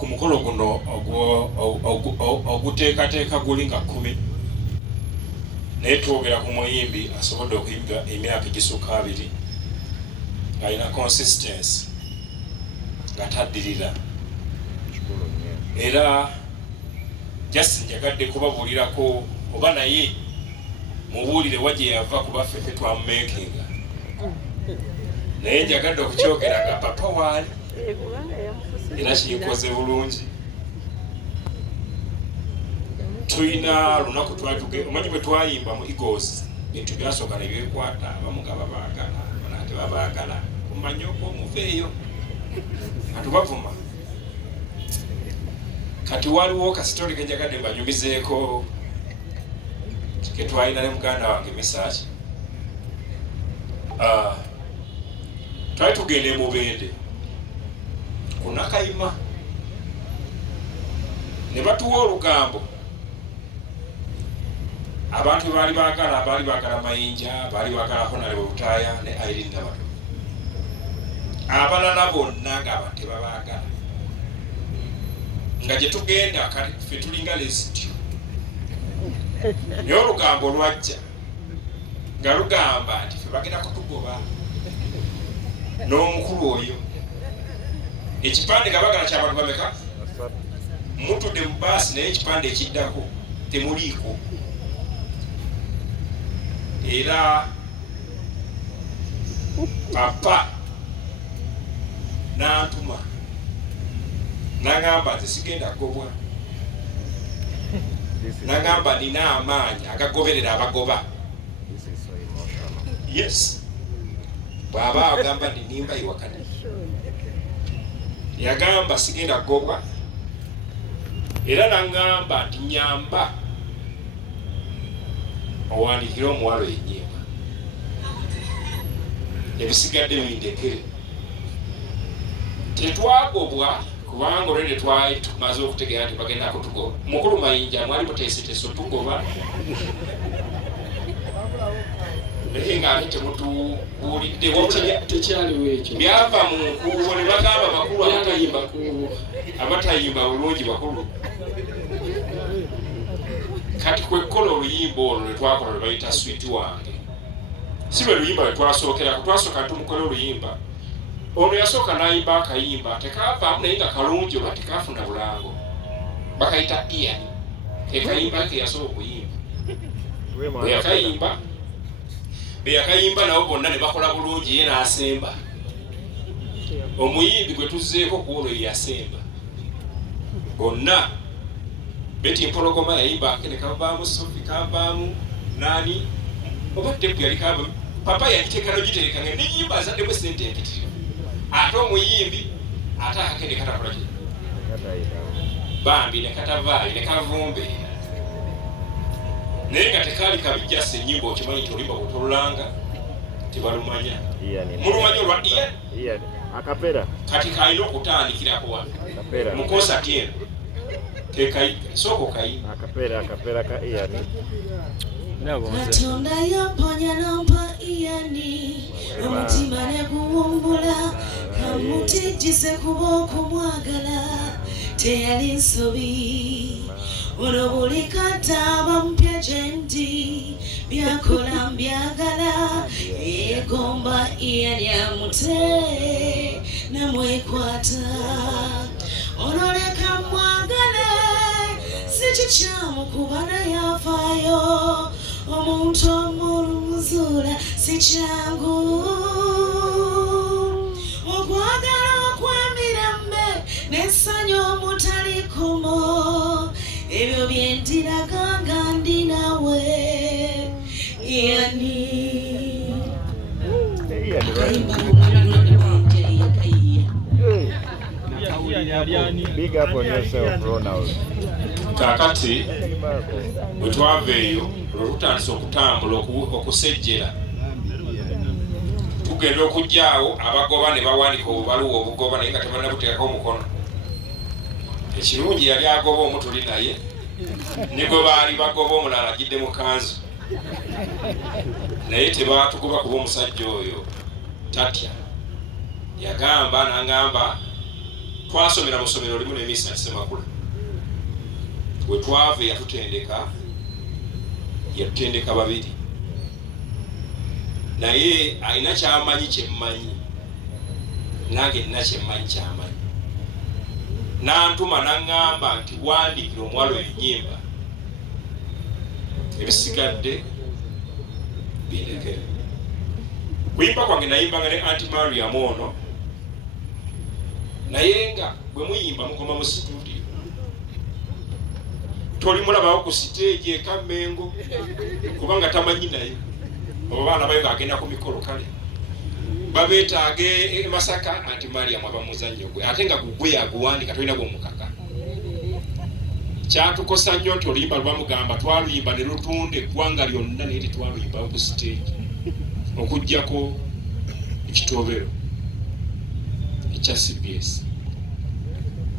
ku mukolo guno oguteekateeka guli nga 10 naye twogera ku muyimbi asobodde okuyimba emyaka egisukka 2 ng'alina consistency nga taddirira era just njagadde kubabuulirako oba naye mubuulire wajje yava kuba ffe twamumeekinga naye njagadde okukyogera nga papa waali era kinkoze bulungi. Tulina lunaku omanyi bwe twayimba mu Eagles bintu byasooka ne byekwata abamu nga babaagala abana tebabaagala kumanya okwomuveeyo atubavuma. Kati waliwo kasitoli kenjagadde mbanyumizeeko ke twalina ne muganda wange Misaki. Twali tugenda e Mubende ku Nakayima ne batuwa olugambo abantu baali baagala Mayinja, baali baagala Honorable Lutaaya ne Irene Nabato, abalala bonna ng'abantu tebabaagala. Nga gye tugenda kati ffe tulinga lesityo naye olugambo lwajja nga lugamba nti ffe bagenda kutugoba n'omukulu oyo. Ekipande nga bagala ky'abantu bameka mutudde mu baasi naye ekipande ekiddako temuliiko. Era papa n'antuma n'agamba nti sigenda gobwa, n'agamba nina amaanyi agagoberera abagoba. Yes, bw'aba agamba nti nimba iwakana yagamba sigenda gobwa era n'agamba nti nyamba owandiikire omuwalo ennyimba ebisigadde bindekere. Tetwagobwa kubanga olwedde twali tumaze okutegeera nti bagenda kutugoba. Mukulu Mayinja mwali muteeseteese otugoba naye ng'ate temutubuuliddewo tekyaliwo ekyo byava mu nkuubo ne bagamba bakulu abatayimba bulungi bakulu. Kati kwekkola oluyimba olwo lwe twakola lwe bayita Sweet wange, si lwe luyimba lwe twasookerako. Twasooka tumukole oluyimba, ono yasooka n'ayimba akayimba tekaavaamu naye nga kalungi oba tekaafuna bulango, bakayita Ian. Ekayimba ke yasooka okuyimba, be yakayimba nabo bonna ne bakola bulungi, ye n'asemba. Omuyimbi gwe tuzzeeko ku olwo ye yasemba bonna. Beti Mpologoma yayimba ne kavaamu, Sophie kavaamu, nani oba tepu yali kavaamu. Papa yagiteeka n'ogitereka nga n'ennyimba azaddemu ssente empitirivu, ate omuyimbi ate akakende katakola ki bambi ne katavaayo ne kavumbeera naye nga tekaali kabijjasa ennyimba okimanyi nti olimba bwetolulanga tebalumanya mulumanyi olwa Ian akapera kati kalina okutandikirako wa mu konsati eno sooka okayi akapera ka Ian. Katonda yaponya nampa Iani omutima ne guwumbula kamutijjise kuba okumwagala teyali nsobi olwo buli kataba mpya gyendi byakola mbyagala egomba Iani amute namwekwata ololeka mwagale sikikyamu kuba naye afaayo omuntu omulumuzuula si kyangu okwagala okw'emirembe n'essanyu omutali kumo ebyo bye ndiraga nga ndi nawe Yani Big up on yourself, Ronald. Kakati bwe twava eyo olutandise okutambula okusejjera tugenda okujjaawo abagoba ne bawanika obubaluwa obugoba naye nga tebannabuteekako omukono. Ekirungi yali agoba omu tuli naye ne gwe baali bagoba omulala agidde mu kanzu naye tebatugoba kuba omusajja oyo tatya. Yagamba n'angamba twasomera mu ssomero limu n'emisa Ssemakula bwe twava yatutendeka babiri naye alina kyamanyi kyemmanyi nange nina kyemmanyi kyamanyi n'antuma n'aŋŋamba nti wandikira omuwala ennyimba ebisigadde bindekere. Kuyimba kwange nayimbanga ne Aunty Mariam ono naye nga bwe muyimba mukoma mu studio toli mulabawo ku stage eKamengo kubanga tamanyi naye abo baana bayo ng'agenda ku mikolo kale babeetaaga e Masaka Aunty Mariam abamuzannyo gwe ate nga gugwe yaguwandika tolina bw'omukaka. Kyatukosa nnyo nti oluyimba lwamugamba twaluyimba ne lutunda eggwanga lyonna naye tetwaluyimbawo ku stage okuggyako ekitobero ekya CBS.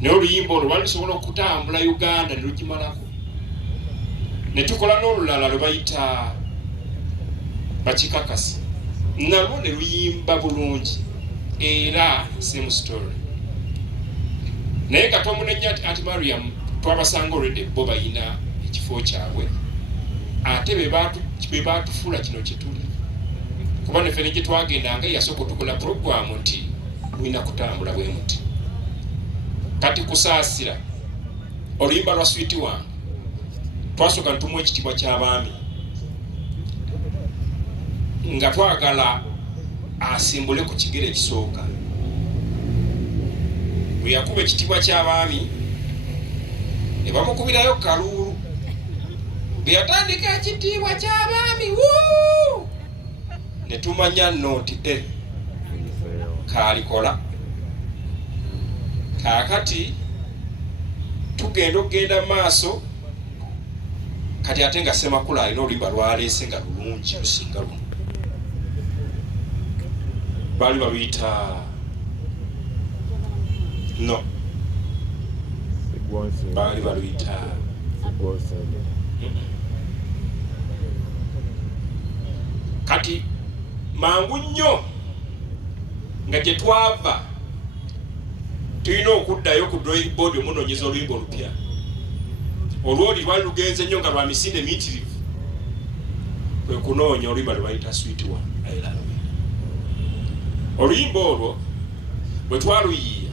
Naye oluyimba olwo lwalisobola okutambula Uganda ne lugimalako. Ne tukola n'olulala lwe bayita bakikakasi nalwo ne luyimba bulungi era same story. Naye nga tomunenya Aunty Mariam twabasanga olwedde bo bayina ekifo kyabwe ate be baatufuula kino kyetuli kuba ne fene gye twagendanga yasooka otukola puroguramu nti mulina kutambula bwe muti. Kati kusaasira oluyimba lwa Sweet wange twasooka ntumuwa ekitiibwa ky'abaami nga twagala asimbule ku kigere ekisooka. Bwe yakuba ekitiibwa ky'abaami ne bamukubirayo kaluulu. Bwe yatandika ekitiibwa ky'abaami ne tumanya nno nti kaalikola. Kaakati tugenda okugenda maaso kati ate nga Ssemakula alina oluyimba lwaleese nga lulungi lusinga luno. Baali baluyita baali baluyita kati mangu nnyo nga gye twava tulina okuddayo ku drawing board omunoonyeza oluyimba olupya. Olwoli lwali lugenze nnyo nga lwa misinde miitirivu kwe kunoonya oluyimba lwe bayita Sweet One. Oluyimba olwo bwe twaluyiiya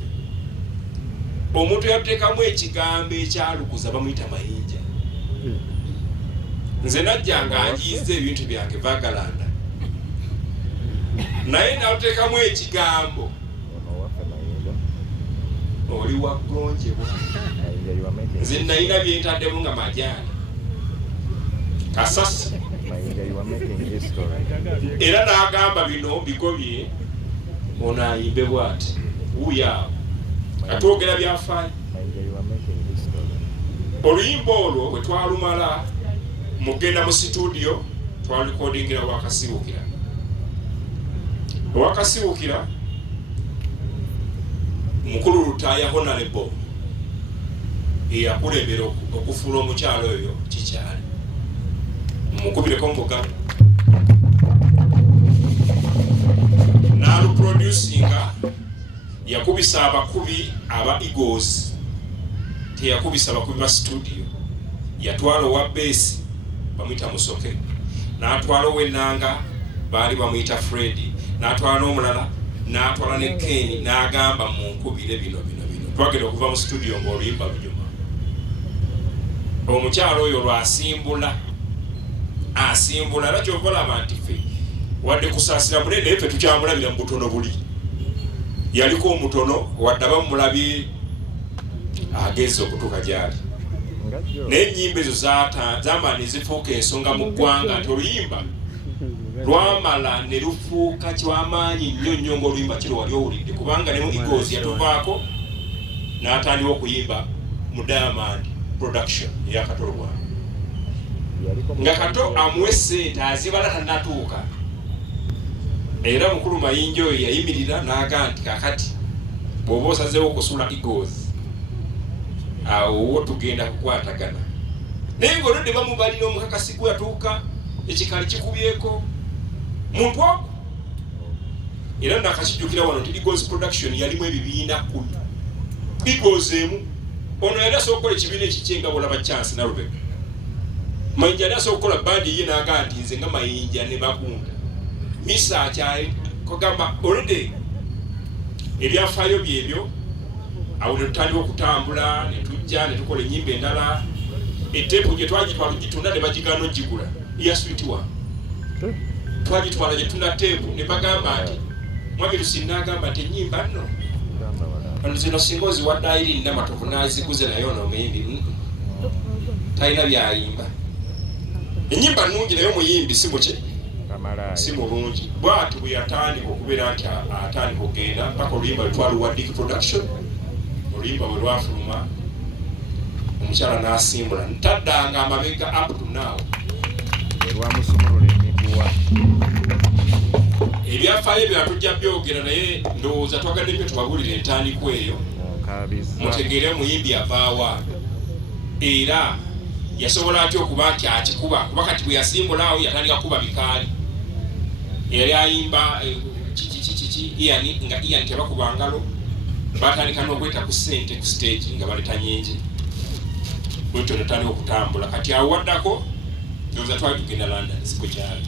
omuntu yateekamu ekigambo ekyalukuza bamuyita Mayinja. Nze najja nga njiiza ebintu byange Vagalanda naye naluteekamu ekigambo oli waggonjebwa. Nze nalina byentaddemu nga majaani kasasi era n'agamba bino bigobye ono ayimbe bw'ati wuuyaawo atwogera byafaayo. Oluyimba olwo bwe twalumala mugenda mu studio twalikodingira Wakasiwukira. Wakasiwukira mukulu Lutaaya Honorable eyakulembera okufuula omukyalo oyo kikyali mukubireko mugalo n'aluproducinga. Yakubisa abakubi aba Eagles teyakubisa abakubi ba studio. Yatwala owa bass bamuyita Musoke n'atwala ow'ennanga baali bamuyita Freddy n'atwala n'omulala n'atwala ne Kenny n'agamba munkubire bino. Twagenda okuva mu studio ng'oluyimba lunyuma. Omukyalo oyo lwasimbula era kyova olaba nti ffe wadde kusaasira munene naye ffe tukyamulabira mu butono buli. Yaliko omutono wadde abamulabye ageze okutuuka gy'ali. Naye ennyimba ezo zamaana ne zifuuka ensonga mu ggwanga nti oluyimba lwamala ne lufuuka kyamaanyi nnyo ng'oluyimba kiro wali owulidde kubanga ne mu Eagles yatuvaako n'atandika okuyimba mu Diamond production eya Kato Lugwanga nga Kato amuwe ssente azibala tannatuuka. Era mukulu Mayinja oyo yayimirira n'agaa nti kakati bw'oba osazeewo okusula Eagles awo tugenda kukwatagana. Naye ng'olwedde bamubalira omukakasi gwe yatuuka ekikali kikubyeko muntu ogwo. Era nakakijjukira wano nti Eagles production yalimu ebibiina 10 bigozeemu ono yali asobola okukola ekibiina ekikyenga bulaba chance na Rebecca Mayinja yali asobola okukola bandi ye n'agaa nti nze nga Mayinja ne Bagunda misa akyaye kugamba already ebyafaayo byebyo awo ne tutandika okutambula ne tujja ne tukola ennyimba endala etteepu gye twagitwala gitunda ne bagigaana ogigula iyaswitiwa twagitwala gye tuna teepu ne bagamba nti Mwabiru sinagamba nti ennyimba nno zino singa oziwadde Irene Namatovu n'aziguze naye ono omuyimbi talina byayimba ennyimba nnungi naye omuyimbi si muki si mulungi bw'atu bwe yatandika okubeera nti atandika okugenda mpaka oluyimba lwe twaluwa Dick Production oluyimba bwe lwafuluma omukyala n'asimbula ntaddanga amabega up to now lwamusumulula emiguwa ebyafaayo bye tujja byogera naye ndowooza twagadde byo tubabulire entandikwa eyo mutegeere omuyimbi avaawa era yasobola atya okuba nti akikuba kuba kati bwe yasimbula awo yatandika kuba bikaali yali ayimba kiki Ian tebakuba ngalo batandika n'okweta ku ssente ku stage nga baleta nyenje bwetyo netandika okutambula kati awo waddako ndowooza twali tugenda London siko kyali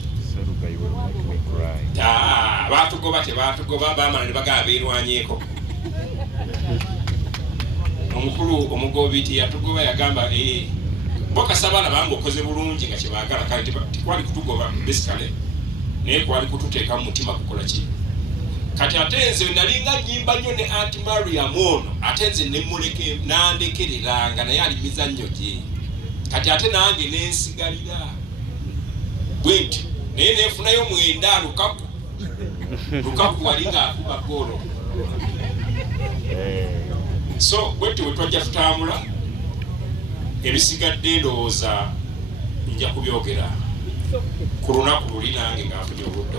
baatugoba tebatugoba bamala ne bagaba beerwanyeeko omukulu omugobiti yatugoba yagamba bokasabala banga okoze bulungi nga kyebaagala kale tekwali kutugoba basically naye kwali kututeeka mu mutima kukola ki kati ate nze nalinga nnyimba nnyo ne Aunt Mariam ono ate nze nemuleke nandekereranga naye ali mizannyo gye kati ate nange nensigalira bwentyo naye nefunayo mwenda Lukaku walinga akuba golo so bwetyo bwetwajja tutambula ebisigadde ndowooza nja kubyogera ku lunaku luli nange ng'afunye obudde